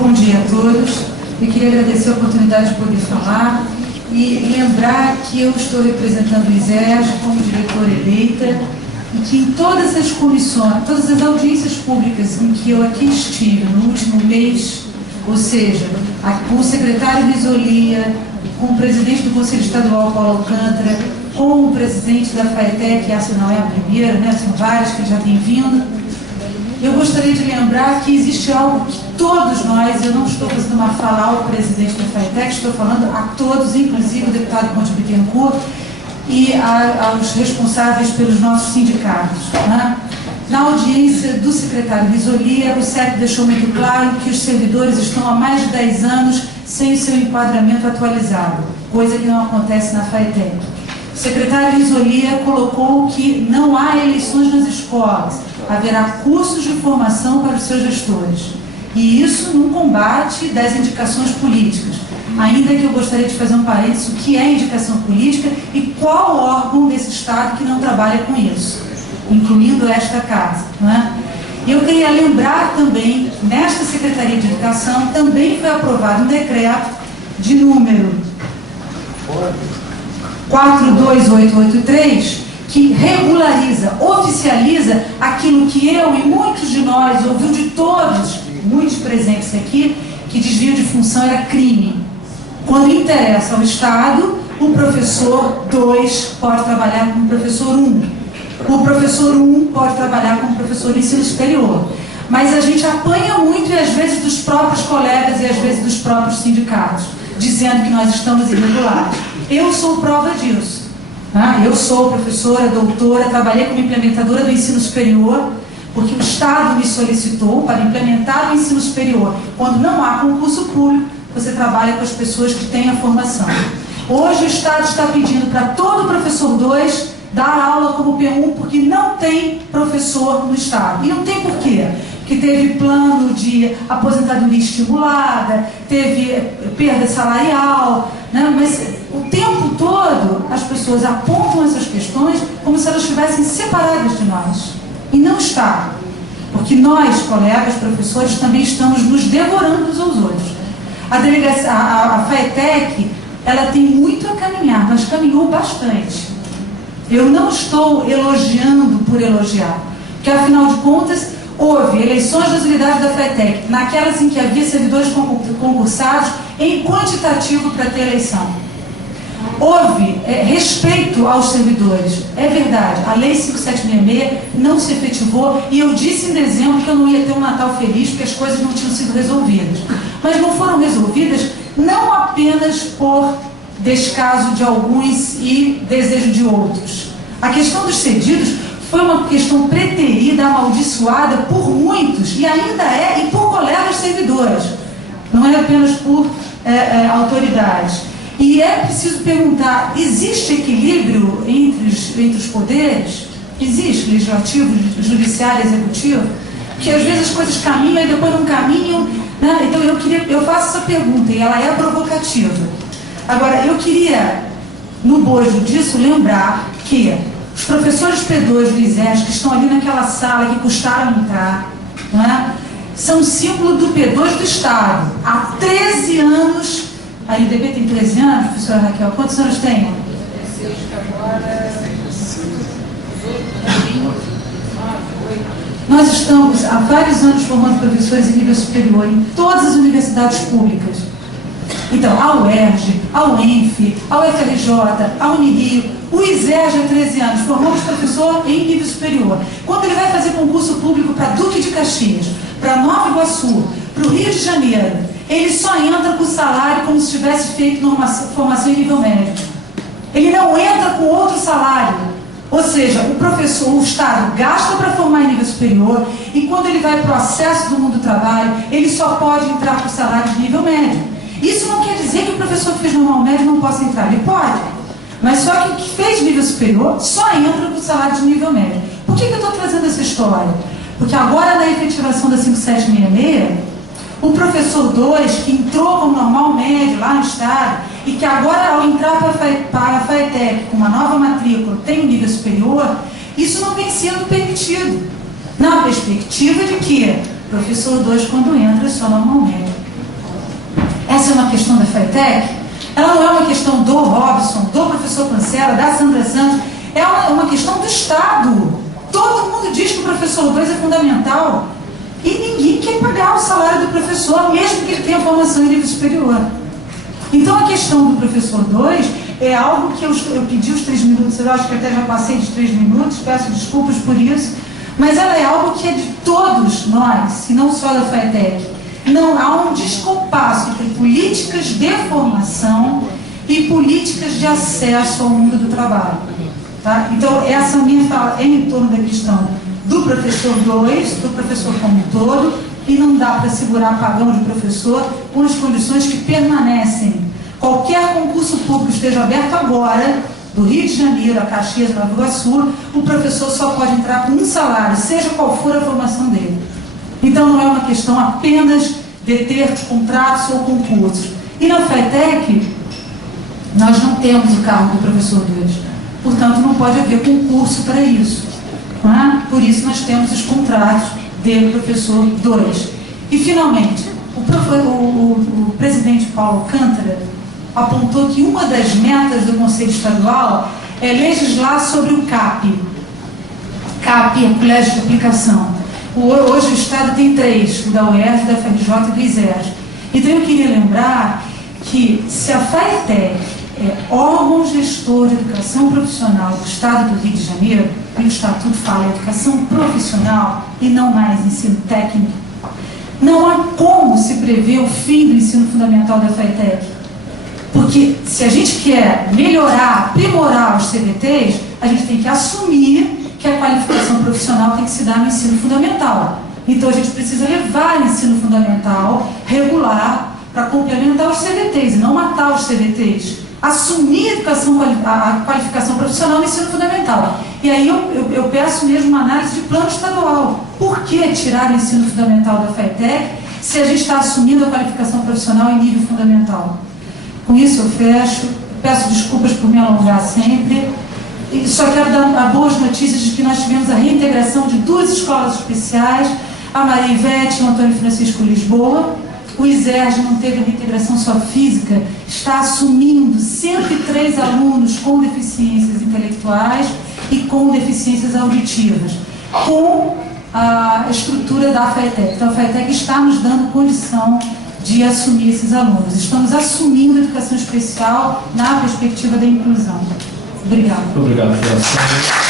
Bom dia a todos. Eu queria agradecer a oportunidade de poder falar e lembrar que eu estou representando o ISERJ como diretora eleita e que em todas as comissões, todas as audiências públicas em que eu aqui estive no último mês, ou seja, com o secretário Risolia, com o presidente do Conselho Estadual, Paulo Alcântara, com o presidente da FAETEC, essa não é a primeira, né? São várias que já têm vindo. Eu gostaria de lembrar que existe algo que todos nós, eu não estou fazendo uma fala ao presidente da FAETEC, estou falando a todos, inclusive o deputado Monte Bittencourt e aos responsáveis pelos nossos sindicatos. Né? Na audiência do secretário Risolia, o SEC deixou muito claro que os servidores estão há mais de 10 anos sem o seu enquadramento atualizado, coisa que não acontece na FAETEC. O secretário Risolia colocou que não há eleições nas escolas, haverá cursos de formação para os seus gestores. E isso num combate das indicações políticas. Ainda que eu gostaria de fazer um parênteses, o que é indicação política e qual órgão desse Estado que não trabalha com isso, incluindo esta casa. Não é? Eu queria lembrar também, nesta Secretaria de Educação, também foi aprovado um decreto de número 42883, que regulariza, oficializa aquilo que eu e muitos de nós ouviu de todos, muitos presentes aqui, que desvio de função era crime. Quando interessa ao Estado, o professor 2 pode trabalhar como professor 1. O professor 1 pode trabalhar como professor de ensino superior. Mas a gente apanha muito, e às vezes dos próprios colegas e às vezes dos próprios sindicatos, dizendo que nós estamos irregulares. Eu sou prova disso. Eu sou professora, doutora, trabalhei como implementadora do ensino superior, porque o Estado me solicitou para implementar o ensino superior. Quando não há concurso público, você trabalha com as pessoas que têm a formação. Hoje o Estado está pedindo para todo professor 2 dar aula como P1, porque não tem professor no Estado. E não tem por quê? Porque teve plano de aposentadoria estimulada, teve perda salarial, né? Mas o tempo todo as pessoas apontam essas questões como se elas estivessem separadas de nós. E não está. Porque nós, colegas, professores, também estamos nos devorando uns aos outros. A FAETEC, ela tem muito a caminhar, mas caminhou bastante. Eu não estou elogiando por elogiar, porque afinal de contas houve eleições das unidades da FAETEC, naquelas em que havia servidores concursados em quantitativo para ter eleição. Houve respeito aos servidores, é verdade, a Lei 5766 não se efetivou e eu disse em dezembro que eu não ia ter um Natal feliz porque as coisas não tinham sido resolvidas. Mas não foram resolvidas não apenas por descaso de alguns e desejo de outros. A questão dos cedidos foi uma questão preterida, amaldiçoada por muitos, e ainda é, e por colegas servidores, não é apenas por autoridades. E é preciso perguntar, existe equilíbrio entre os poderes? Existe legislativo, judiciário, executivo? Porque às vezes as coisas caminham e depois não caminham, né? Então eu faço essa pergunta, e ela é provocativa. Agora, eu queria, no bojo disso, lembrar que os professores P2 do ISERJ, que estão ali naquela sala, que custaram entrar, não é? São símbolo do P2 do Estado. Há 13 anos, a IDB tem 13 anos, professora Raquel, quantos anos tem? Nós estamos há vários anos formando professores em nível superior em todas as universidades públicas. Então, a UERJ, a UENF, a UFRJ, a Unirio, o ISERJ há 13 anos, formamos professor em nível superior. Quando ele vai fazer concurso público para Duque de Caxias, para Nova Iguaçu, para o Rio de Janeiro, ele só entra com o salário como se tivesse feito uma formação em nível médio. Ele não entra com outro salário. Ou seja, o professor, o Estado, gasta para formar em nível superior e quando ele vai para o acesso do mundo do trabalho, ele só pode entrar com o salário de nível médio. Isso não quer dizer que o professor que fez normal médio não possa entrar. Ele pode. Mas só que o que fez nível superior só entra com o salário de nível médio. Por que eu estou trazendo essa história? Porque agora, na efetivação da 5766, o professor 2, que entrou como normal médio lá no Estado, e que agora, ao entrar para a FAETEC com uma nova matrícula, tem um nível superior, isso não vem sendo permitido. Na perspectiva de que o professor 2, quando entra, é só normal médio. ser uma questão da FATEC, ela não é uma questão do Robson, do professor Cancela, da Sandra Santos, é uma questão do Estado. Todo mundo diz que o professor 2 é fundamental e ninguém quer pagar o salário do professor, mesmo que ele tenha formação em nível superior. Então a questão do professor 2 é algo que eu pedi os 3 minutos, eu acho que até já passei de 3 minutos, peço desculpas por isso, mas ela é algo que é de todos nós, e não só da FATEC. Não há um descompasso entre políticas de formação e políticas de acesso ao mundo do trabalho. Tá? Então, essa minha fala é em torno da questão do professor 2, do professor como um todo, e não dá para segurar pagão de professor com as condições que permanecem. Qualquer concurso público esteja aberto agora, do Rio de Janeiro a Caxias, Nova Iguaçu, o professor só pode entrar com um salário, seja qual for a formação dele. Então não é uma questão apenas de ter contratos ou concursos. E na FATEC, nós não temos o cargo do professor 2, portanto não pode haver concurso para isso. Não é? Por isso nós temos os contratos de professor 2. E finalmente, o presidente Paulo Alcântara apontou que uma das metas do Conselho Estadual é legislar sobre o CAP. CAP é Colégio de Aplicação. Hoje o Estado tem 3, o da UERJ, da FRJ e do ISERJ. Então eu queria lembrar que se a FATEC é órgão gestor de educação profissional do Estado do Rio de Janeiro, e o Estatuto fala educação profissional e não mais ensino técnico, não há como se prever o fim do ensino fundamental da FATEC. Porque se a gente quer melhorar, aprimorar os CBTs, a gente tem que assumir que a qualificação profissional tem que se dar no ensino fundamental. Então a gente precisa levar o ensino fundamental regular para complementar os CBTs e não matar os CBTs. Assumir a qualificação profissional no ensino fundamental. E aí eu peço mesmo uma análise de plano estadual. Por que tirar o ensino fundamental da FATEC se a gente está assumindo a qualificação profissional em nível fundamental? Com isso eu fecho, peço desculpas por me alongar sempre. E só quero dar boas notícias de que nós tivemos a reintegração de 2 escolas especiais, a Maria Ivete e o Antônio Francisco Lisboa. O ISERJ não teve a reintegração só física, está assumindo 103 alunos com deficiências intelectuais e com deficiências auditivas, com a estrutura da FATEC. Então a FATEC está nos dando condição de assumir esses alunos. Estamos assumindo a educação especial na perspectiva da inclusão. Obrigada. Obrigado, professor.